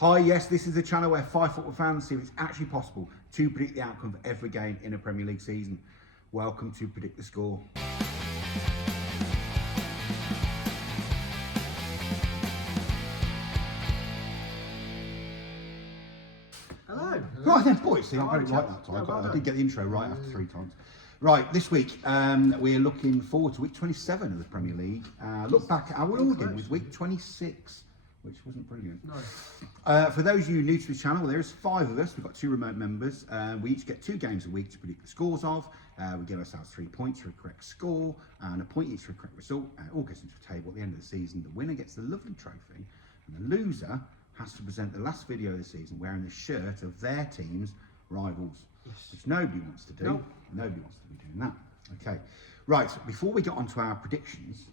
Hi, yes, this is a channel where 5 football fans see if it's actually possible to predict the outcome of every game in a Premier League season. Welcome to Predict the Score. Hello. Right then, boys, see, I got it right that time. I did get the intro right after 3 times. Right, this week we're looking forward to week 27 of the Premier League. Look back at our organ with week 26. Which wasn't brilliant. No. For those of you new to the channel, there's 5 of us. We've got 2 remote members. We each get 2 games a week to predict the scores of. We give ourselves 3 points for a correct score and a point each for a correct result. It all goes into a table at the end of the season. The winner gets the lovely trophy, and the loser has to present the last video of the season wearing the shirt of their team's rivals, which nobody wants to do. Nope. Nobody wants to be doing that. Okay. Right. Before we get on to our predictions.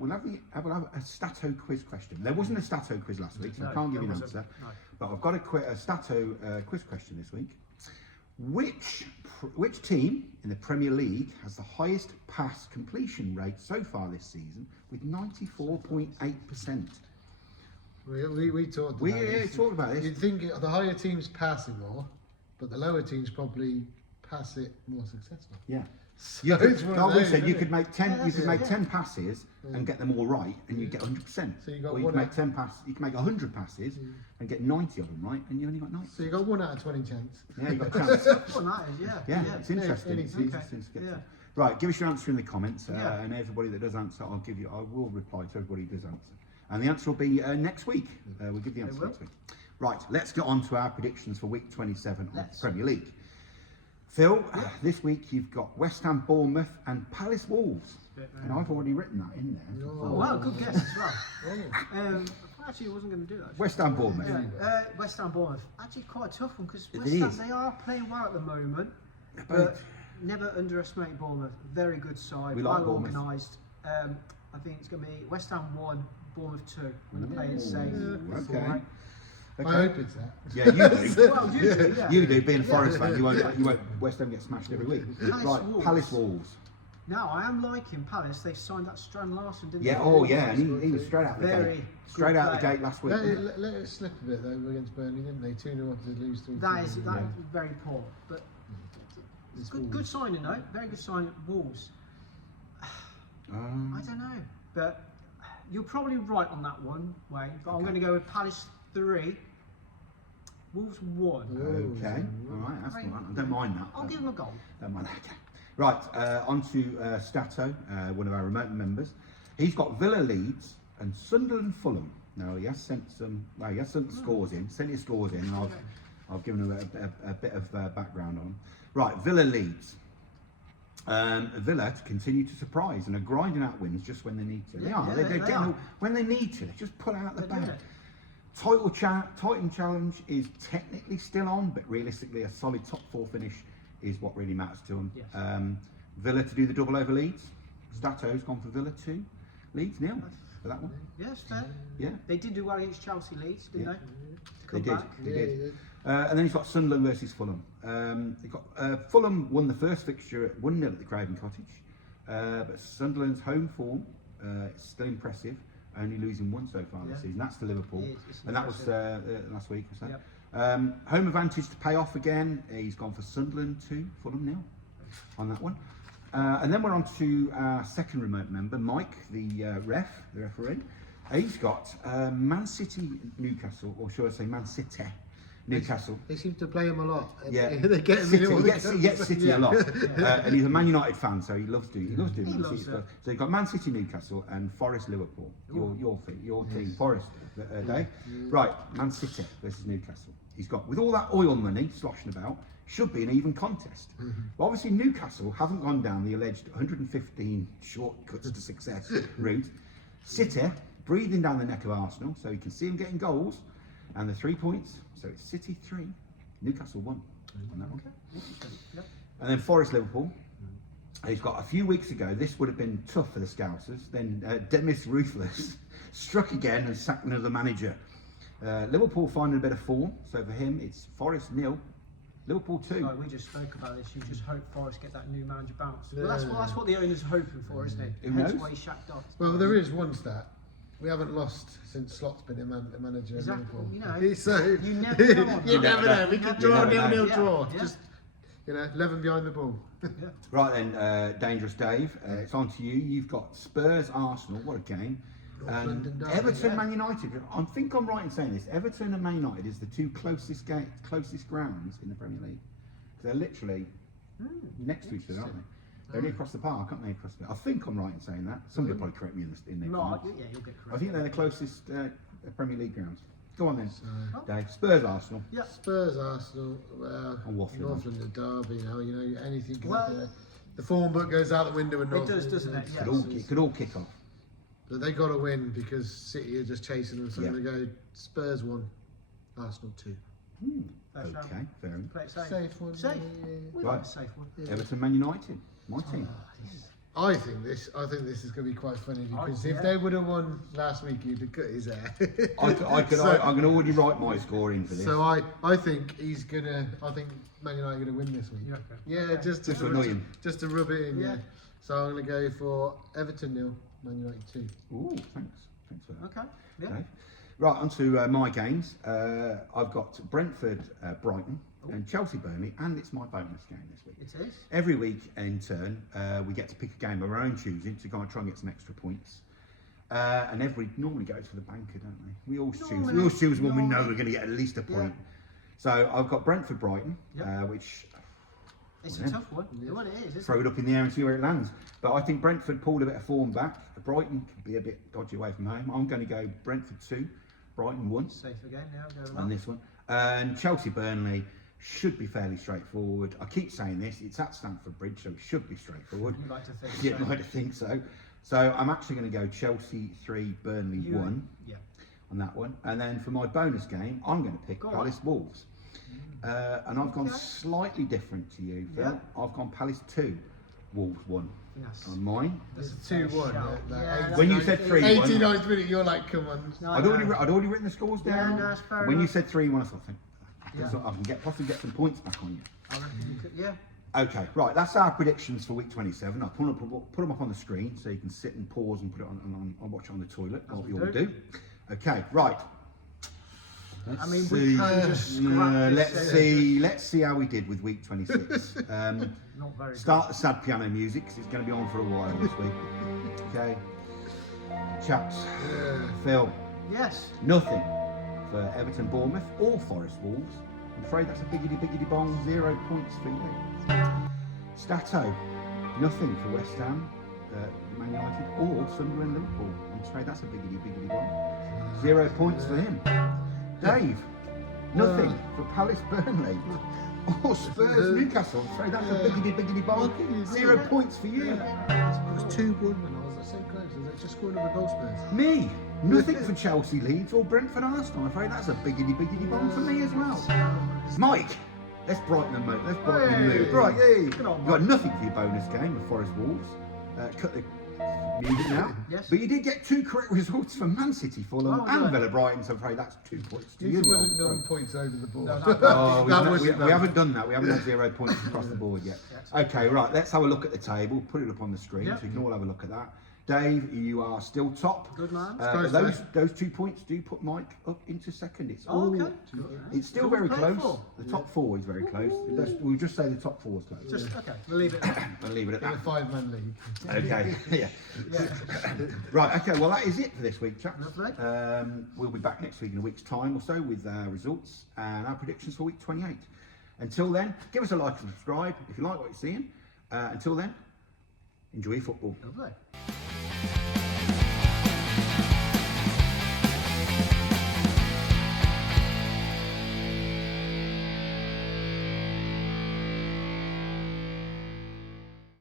We'll have a Stato quiz question. There wasn't a Stato quiz last week, so I can't give you an answer. No. But I've got a Stato quiz question this week. Which team in the Premier League has the highest pass completion rate so far this season with 94.8%? We talked about this. You'd think the higher teams pass it more, but the lower teams probably pass it more successfully. Yeah. You could make 10 passes and get them all right, and you get 100%. So you can make 10 passes. You can make 100 passes and get 90 of them right, and you only got 90. So you got 1 out of 20 chance. Yeah, you got a chance. Yeah, it's interesting. It's interesting to get to. Right, give us your answer in the comments, and everybody that does answer, I will reply to everybody who does answer. And the answer will be next week. We'll give the answer next week. Right, let's get on to our predictions for week 27 of the Premier League. Phil, this week you've got West Ham, Bournemouth and Palace Wolves. And I've already written that in there. Oh, wow, good guess as well. Actually, I wasn't going to do that. West Ham, Bournemouth. Yeah, West Ham, Bournemouth. Actually, quite a tough one because West Ham, they are playing well at the moment. But never underestimate Bournemouth. Very good side, well organised. I think it's going to be West Ham 1, Bournemouth 2 when the players safe. Okay. Right. Okay. I hope it's that. Yeah, you do. Well, you do, yeah. You do. Being a Forest fan, you won't. West Ham get smashed every week. Palace Wolves. Now I am liking Palace. They signed that Strand Larson, didn't they? Yeah. Oh, yeah. And he was straight out the gate. Straight out the gate last week. Let it slip a bit though against Burnley, didn't they? 2-0 to lose 3. That is very poor, but good signing though. Very good signing. Wolves. I don't know, but you're probably right on that one, Wayne. But I'm going to go with Palace 3. Wolves 1. Okay, all right, that's fine. I don't mind that. I'll give them a goal. Don't mind that. Okay. Right, on to Stato, one of our remote members. He's got Villa, Leeds, and Sunderland, Fulham. Now he has sent some. Well, he has sent scores in. Sent his scores in, and I've given him a bit of background on. Right, Villa, Leeds. Villa to continue to surprise and are grinding out wins just when they need to. They are. They're getting when they need to. They just pull out the bag. Titan challenge is technically still on, but realistically a solid top 4 finish is what really matters to them. Yes. Villa to do the double over Leeds. Stato's gone for Villa 2. Leeds 0 for that one. Yes, fair. Yeah. They did do well against Chelsea, Leeds, didn't they? They did. And then he's got Sunderland versus Fulham. Fulham won the first fixture at 1-0 at the Craven Cottage. But Sunderland's home form is still impressive. Only losing 1 so far this season. That's to Liverpool, and that was last week or so. Yep. Home advantage to pay off again. He's gone for Sunderland 2, Fulham 0 on that one. And then we're on to our second remote member, Mike, the referee. He's got Man City, Newcastle, or should I say Man City, Newcastle. They seem to play him a lot. Yeah, they get him. He gets City a lot, and he's a Man United fan, so he loves doing Man City stuff. So you've got Man City, Newcastle, and Forest, Liverpool. Your team, Forest, Dave. Right, Man City versus Newcastle. He's got, with all that oil money sloshing about, should be an even contest. But obviously Newcastle haven't gone down the alleged 115 shortcuts to success route. City breathing down the neck of Arsenal, so you can see him getting goals, and the 3 points. So it's City 3, Newcastle 1 on that one. Okay. And then Forest, Liverpool. He's got a few weeks ago, this would have been tough for the Scousers. Then Demis Ruthless struck again and sacked another manager. Liverpool finding a bit of form. So for him, it's Forest 0, Liverpool 2. Like we just spoke about this. You just hope Forest get that new manager bounce. Well, that's what the owner's hoping for, isn't it? Who knows? Why he shacked off. Well, there is one stat. We haven't lost since Slot's been a manager at Exactly, Liverpool. you know, So you never know. you never know. We could draw a 0-0 Yeah, draw. yeah. Just 11 behind the ball. Right then, Dangerous Dave, it's on to you. You've got Spurs, Arsenal. What a game! North London derby, Everton, yeah. Man United. I think I'm right in saying this. Everton and Man United is the two closest grounds in the Premier League. They're literally next to each other, aren't they? They're only across the park, aren't they? Across the. I think I'm right in saying that. Somebody will probably correct me in their No, comments. yeah, you'll get correct. I think they're the closest Premier League grounds. Go on then, So, Dave. Spurs, Arsenal. Yeah. Spurs, Arsenal, I'm waffling North on. London derby. Anything can Well, happen there. The form book goes out the window and It North does, London. doesn't it? Yeah. It could all kick off. But they got to win because City are just chasing them. So Yeah. I'm going to go Spurs 1, Arsenal 2. Fair shout. Okay, fair enough. Play it safe. Safe one. Safe. Yeah. We Right. like a safe one. Everton, Man United. My team. I think this is going to be quite funny because yeah. if they would have won last week, he'd have cut his hair. I'm So- going to already write my score in for this. So I think he's gonna. I think Man United are gonna win this week. You reckon? Yeah, Okay. just to annoy him. just to rub it in. Yeah. Yeah. So I'm gonna go for Everton 0, Man United 2. Ooh, thanks for that. Okay. Yeah. Dave. Right, on to my games. I've got Brentford, Brighton, and Chelsea, Burnley, and it's my bonus game this week. It is. Every week, in turn, we get to pick a game of our own choosing to go and try and get some extra points. And normally goes for the banker, don't they? We always choose when we know we're going to get at least a point. So I've got Brentford, Brighton, which It's a tough one. Yeah. What it is. Isn't throw it up in the air and see where it lands. But I think Brentford pulled a bit of form back. Brighton could be a bit dodgy away from home. I'm going to go Brentford 2, Brighton 1 it? Safe again now. Go with on that. this one. And Chelsea, Burnley should be fairly straightforward. I keep saying this, it's at Stamford Bridge, so it should be straightforward. You like to think. You'd so. like to think so. So I'm actually going to go Chelsea 3, Burnley 1 Yeah. on that one. And then for my bonus game, I'm going to pick Go on. Palace Wolves. And I've gone Okay. slightly different to you, Phil. Yeah. I've gone Palace 2, Wolves 1 Yes. on mine. It's That's a 2-1. shout. Yeah, When you that's said nice. 3-1, 89th minute, you're like, come on. No, I'd no. already written the scores Yeah, down. no, that's fair when you enough. said 3-1, I thought, Yeah. I can possibly get some points back on you. I reckon you could, yeah. Okay, right, that's our predictions for week 27. I'll put them up on the screen so you can sit and pause and put it on watch it on the toilet, As what we you all do. do. Okay, right. I mean, we can just scrap this, let's see how we did with week 26. Not very Start the sad piano music 'cause it's going to be on for a while this week. Okay, chaps, Phil, good. Yes. nothing for Everton, Bournemouth, or Forest Wolves. I'm afraid that's a biggity bong, 0 points for you. Stato, nothing for West Ham, Man United, or Sunderland, Liverpool. I'm afraid that's a biggity bong, 0 points for him. Dave, nothing for Palace, Burnley, or Spurs, Newcastle. I'm afraid that's a biggity bong, 0 points for you. It was 2-1 when I was so close. I just scored another goal, Spurs. Me, nothing for Chelsea, Leeds, or Brentford, Arsenal. I'm afraid that's a biggity bong for me as well. Mike, let's brighten the mood. Let's brighten the mood. Right, yay. Good on, You got nothing for your bonus game of Forest Wolves. Cut the music now. Yes. But you did get 2 correct results for Man City, Fulham, Oh, and good. Villa Brighton. So I'm afraid that's 2 points to you. It wasn't Noel. 9 points over the ball. No, Oh, That we haven't done that. We haven't had 0 points across the board yet. Okay, right. Let's have a look at the table. Put it up on the screen Yep. so you can all have a look at that. Dave, you are still top. Good man. Close Those 2 points do put Mike up into second. It's Oh, all. okay. It's still Who very we playing close. for? The top 4 is very close. We'll just say the top 4 is close. Just okay. We'll leave it. I'll leave it at In a that. 5-man league. Okay. Yeah. Yeah. Right. Okay. Well, that is it for this week, chaps. Lovely. We'll be back next week in a week's time or so with our results and our predictions for week 28. Until then, give us a like and subscribe if you like what you're seeing. Until then, enjoy your football. Lovely.